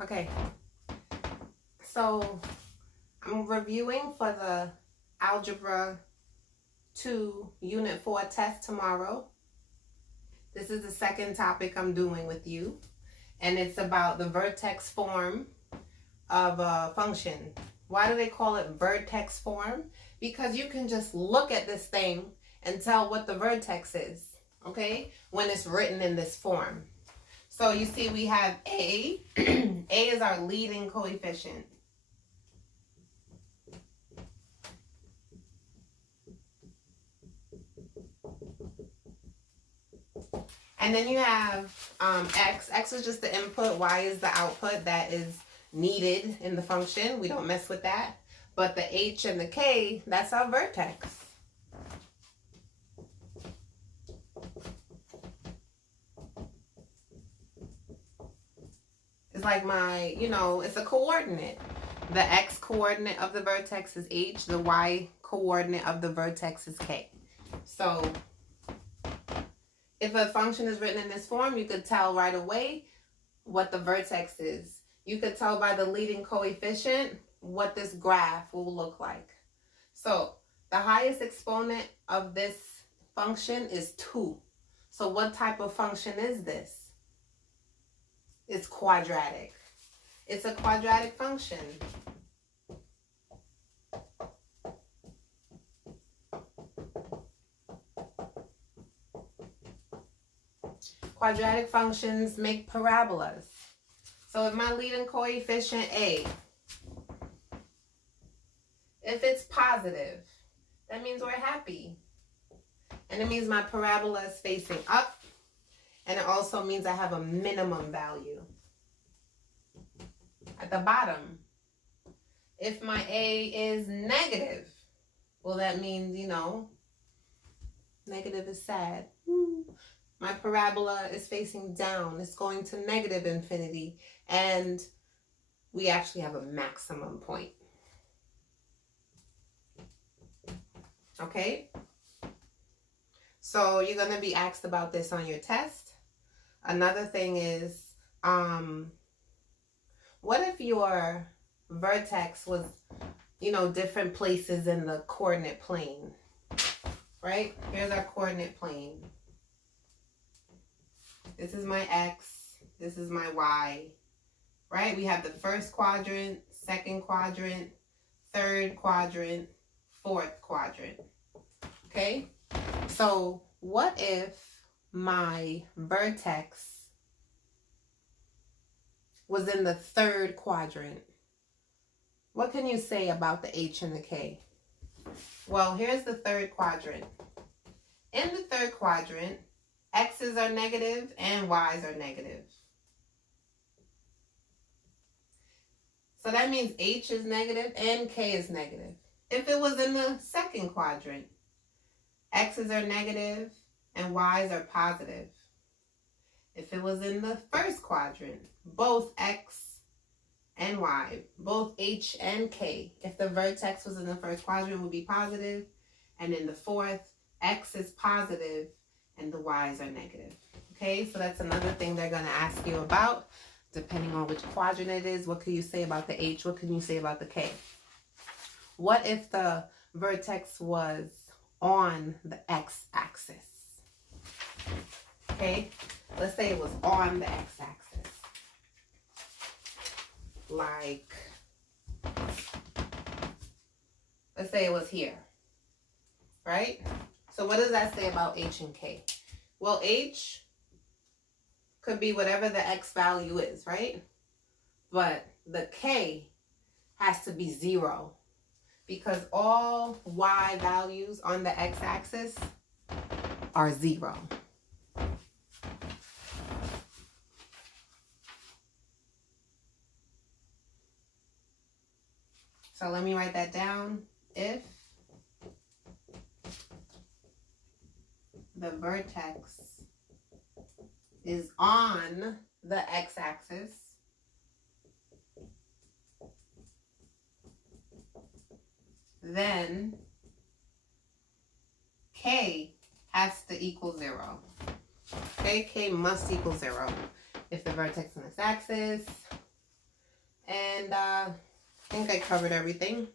Okay, so I'm reviewing for the Algebra 2 Unit 4 test tomorrow. This is the second topic I'm doing with you, and it's about the vertex form of a function. Why do they call it vertex form? Because you can just look at this thing and tell what the vertex is, okay, when it's written in this form. So you see we have A. A is our leading coefficient. And then you have X. X is just the input. Y is the output that is needed in the function. We don't mess with that. But the H and the K, that's our vertex. It's like my, it's a coordinate. The X coordinate of the vertex is H. The Y coordinate of the vertex is K. So if a function is written in this form, you could tell right away what the vertex is. You could tell by the leading coefficient what this graph will look like. So the highest exponent of this function is 2. So what type of function is this? It's quadratic. It's a quadratic function. Quadratic functions make parabolas. So if my leading coefficient A, if it's positive, that means we're happy. And it means my parabola is facing up. And it also means I have a minimum value at the bottom. If my A is negative, well, that means, negative is sad. My parabola is facing down. It's going to negative infinity. And we actually have a maximum point. Okay? So you're going to be asked about this on your test. Another thing is, what if your vertex was, different places in the coordinate plane, right? Here's our coordinate plane. This is my X, this is my Y, right? We have the first quadrant, second quadrant, third quadrant, fourth quadrant, okay? So what if my vertex was in the third quadrant? What can you say about the H and the K? Well, here's the third quadrant. In the third quadrant, X's are negative and Y's are negative. So that means H is negative and K is negative. If it was in the second quadrant, X's are negative and Y's are positive. If it was in the first quadrant, both X and Y, both H and K, if the vertex was in the first quadrant, would be positive, and in the fourth, X is positive and the Y's are negative. Okay, so that's another thing they're going to ask you about, depending on which quadrant it is. What can you say about the H? What can you say about the K? What if the vertex was on the x-axis? Okay, let's say it was on the x-axis. Like, let's say it was here, right? So what does that say about H and K? Well, H could be whatever the X value is, right? But the K has to be 0 because all Y values on the X-axis are 0. So let me write that down. If the vertex is on the x-axis, then K has to equal 0. Okay, K must equal 0. If the vertex on this axis, And I think I covered everything.